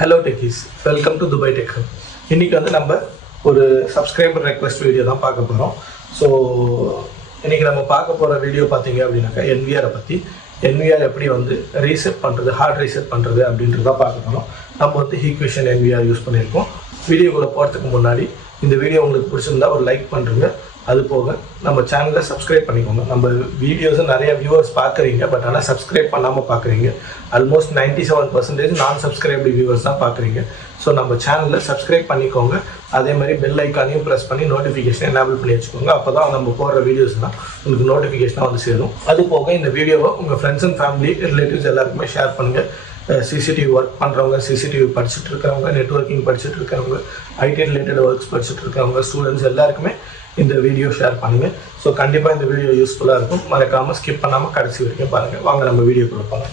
Hello techies welcome to Dubai tech hub இன்றைக்கி வந்து நம்ம ஒரு சப்ஸ்கிரைபர் ரெக்வஸ்ட் வீடியோ தான் பார்க்க போகிறோம் ஸோ இன்றைக்கி நம்ம பார்க்க போகிற வீடியோ பார்த்தீங்க அப்படின்னாக்கா என்விஆரை பற்றி என்விஆர் எப்படி வந்து ரீசெட் பண்ணுறது ஹார்ட் ரீசெட் பண்ணுறது அப்படின்றத பார்க்க போகிறோம் நம்ம வந்து ஹீக்வேஷன் என்விஆர் யூஸ் பண்ணியிருக்கோம். வீடியோக்குள்ளே போகிறதுக்கு முன்னாடி இந்த வீடியோ உங்களுக்கு பிடிச்சிருந்தா ஒரு லைக் பண்ணுறங்க அது போக நம்ம சேனலை சப்ஸ்கிரைப் பண்ணிக்கோங்க. நம்ம வீடியோஸை நிறைய வியூவர்ஸ் பார்க்குறீங்க பட் ஆனால் சப்ஸ்கிரைப் பண்ணாமல் பார்க்குறீங்க. ஆல்மோஸ்ட் நைன்டி செவன் பர்சன்டேஜ் நான் சப்ஸ்கிரைப்டு வியூவர்ஸ் தான் பார்க்குறீங்க. ஸோ நம்ம சேனலில் சப்ஸ்கிரைப் பண்ணிக்கோங்க. அதே மாதிரி பெல் ஐக்கானையும் ப்ரெஸ் பண்ணி நோட்டிஃபிகேஷன் எனேபிள் பண்ணி வச்சுக்கோங்க. அப்போ தான் நம்ம போடுற வீடியோஸ்லாம் உங்களுக்கு நோட்டிஃபிகேஷனாக வந்து சேரும். அது போக இந்த வீடியோவை உங்கள் ஃப்ரெண்ட்ஸ் அண்ட் ஃபேமிலி ரிலேட்டிவ்ஸ் எல்லாருக்குமே ஷேர் பண்ணுங்கள் சிசிடிவி ஒர்க் பண்ணுறவங்க சிசிடிவி படிச்சுட்டு இருக்கிறவங்க நெட்ஒர்க்கிங் படிச்சுட்டு இருக்கிறவங்க ஐடி ரிலேட்டட் ஒர்க்ஸ் படிச்சுட்டு இருக்கிறவங்க ஸ்டூடெண்ட்ஸ் எல்லாருக்குமே இந்த வீடியோ ஷேர் பண்ணுங்கள் ஸோ கண்டிப்பாக இந்த வீடியோ யூஸ்ஃபுல்லாக இருக்கும். மறக்காமல் ஸ்கிப் பண்ணாமல் கடைசி வரைக்கும் பாருங்கள் வாங்க நம்ம வீடியோ கொடுப்பாங்க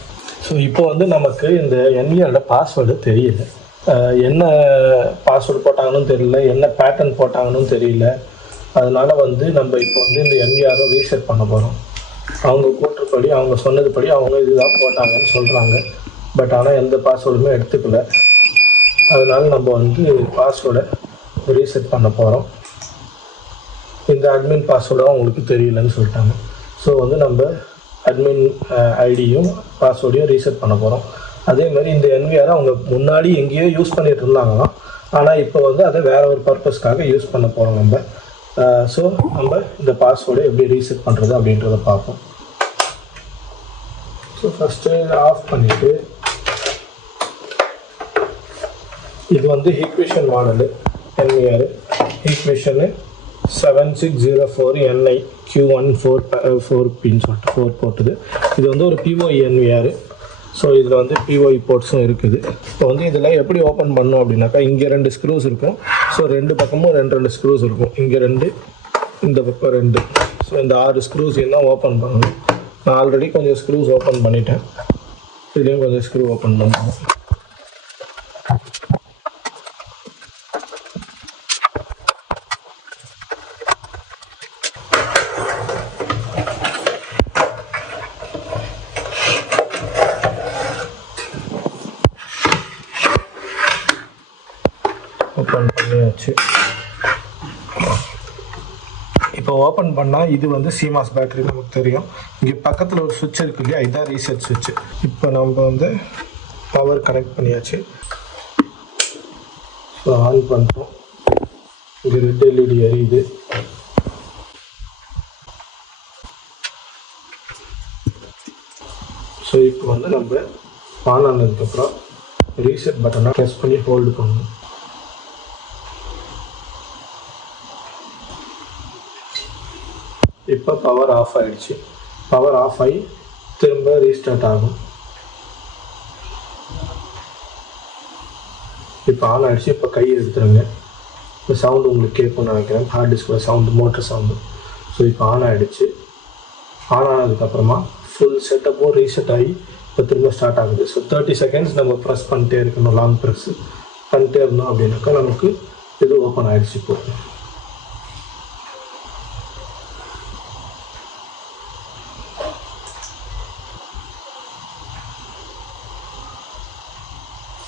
ஸோ இப்போ வந்து நமக்கு இந்த என்விஆரோட பாஸ்வேர்டு தெரியல. என்ன பாஸ்வேர்டு போட்டாங்கன்னு தெரியல. என்ன பேட்டர்ன் போட்டாங்கன்னு தெரியல. அதனால் வந்து நம்ம இப்போ வந்து இந்த என்விஆரை ரீசெட் பண்ண போகிறோம் அவங்க கூற்றுப்படி அவங்க சொன்னதுபடி அவங்க இதுதான் போட்டாங்கன்னு சொல்கிறாங்க பட் ஆனால் எந்த பாஸ்வேர்டுமே எடுத்துக்கல. அதனால நம்ம வந்து பாஸ்வேர்டை ரீசெட் பண்ண போகிறோம் இந்த அட்மின் பாஸ்வேர்டும் அவங்களுக்கு தெரியலன்னு சொல்லிட்டாங்க. ஸோ வந்து நம்ம அட்மின் ஐடியும் பாஸ்வேர்டையும் ரீசெட் பண்ண போகிறோம் அதே மாதிரி இந்த என்விஆரை அவங்க முன்னாடி எங்கேயோ யூஸ் பண்ணிட்டு இருந்தாங்களாம். ஆனால் இப்போ வந்து அதை வேற ஒரு பர்பஸ்க்காக யூஸ் பண்ண போகிறோம் நம்ம. ஸோ நம்ம இந்த பாஸ்வேர்டை எப்படி ரீசெட் பண்ணுறது அப்படின்றத பார்ப்போம். ஸோ ஃபஸ்ட்டு ஆஃப் பண்ணிவிட்டு இது வந்து equation model NVR equation seven six zero four N I Q four four பின்னு சொல்லிட்டு ஃபோர் போட்டுது. இது வந்து ஒரு பிஓஎன்விஆர் ஸோ இதில் வந்து பிஓஇ போர்ட்ஸும் இருக்குது. இப்போ வந்து இதில் எப்படி ஓப்பன் பண்ணோம் அப்படின்னாக்கா இங்கே ரெண்டு ஸ்க்ரூஸ் இருக்கும். ஸோ ரெண்டு பக்கமும் ரெண்டு ரெண்டு ஸ்க்ரூஸ் இருக்கும். இங்கே ரெண்டு இந்த பக்கம் ரெண்டு. ஸோ இந்த ஆறு ஸ்க்ரூஸையும் தான் ஓப்பன் பண்ணணும். நான் ஆல்ரெடி கொஞ்சம் ஸ்க்ரூஸ் ஓப்பன் பண்ணிட்டேன். இதுலேயும் கொஞ்சம் ஸ்க்ரூ ஓப்பன் பண்ணுவோம் ஓப்பன் பண்ணியாச்சு. இப்போ ஓப்பன் பண்ணால் இது வந்து சீமாஸ் பேட்டரி நமக்கு தெரியும். இங்கே பக்கத்தில் ஒரு சுவிட்ச் இருக்கு இல்லையா இதுதான் ரீசெட் சுவிட்ச் இப்போ நம்ம வந்து பவர் கனெக்ட் பண்ணியாச்சு. ஸோ ஆன் பண்ணுறோம் இங்கே ரெட் எல்இடி எரியுது. ஸோ இப்போ வந்து நம்ம ஆன் ஆனதுக்கப்புறம் ரீசெட் பட்டனை ப்ரெஸ் பண்ணி ஹோல்டு பண்ணணும். இப்போ பவர் ஆஃப் ஆகிடுச்சு பவர் ஆஃப் ஆகி திரும்ப ரீஸ்டார்ட் ஆகும். இப்போ ஆன் ஆகிடுச்சு இப்போ கை எடுத்துருங்க இப்போ சவுண்டு உங்களுக்கு கேட்கும்னு நினைக்கிறேன். ஹார்ட் டிஸ்கில் சவுண்டு மோட்டர் சவுண்டு ஸோ இப்போ ஆன் ஆகிடுச்சு ஆன் ஆனதுக்கப்புறமா ஃபுல் செட்டப்பும் ரீசெட் ஆகி இப்போ திரும்ப ஸ்டார்ட் ஆகுது. ஸோ தேர்ட்டி செகண்ட்ஸ் நம்ம ப்ரெஸ் பண்ணிட்டே இருக்கணும். லாங் ப்ரெஸ் பண்ணிட்டே இருந்தோம் அப்படின்னாக்கா நமக்கு இது ஓப்பன் ஆகிடுச்சு இப்போது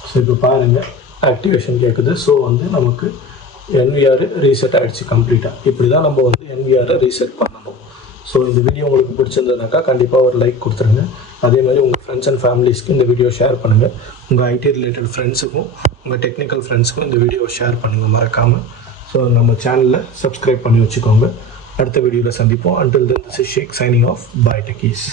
ஸோ இப்போ பாருங்கள் ஆக்டிவேஷன் கேட்குது ஸோ வந்து நமக்கு என்விஆர் ரீசெட் ஆகிடுச்சு கம்ப்ளீட்டாக இப்படி தான் நம்ம வந்து என்விஆரை ரீசெட் பண்ணணும். ஸோ இந்த வீடியோ உங்களுக்கு பிடிச்சிருந்ததுனாக்கா கண்டிப்பாக ஒரு லைக் கொடுத்துருங்க. அதே மாதிரி உங்கள் ஃப்ரெண்ட்ஸ் அண்ட் ஃபேமிலிஸ்க்கு இந்த வீடியோ ஷேர் பண்ணுங்கள் உங்கள் ஐடி ரிலேட்டட் ஃப்ரெண்ட்ஸுக்கும் உங்கள் டெக்னிக்கல் ஃப்ரெண்ட்ஸுக்கும் இந்த வீடியோ ஷேர் பண்ணுங்கள் மறக்காமல் ஸோ நம்ம சேனலில் சப்ஸ்கிரைப் பண்ணி வச்சுக்கோங்க. அடுத்த வீடியோவில் சந்திப்போம். Until this is Sheikh signing off bye techies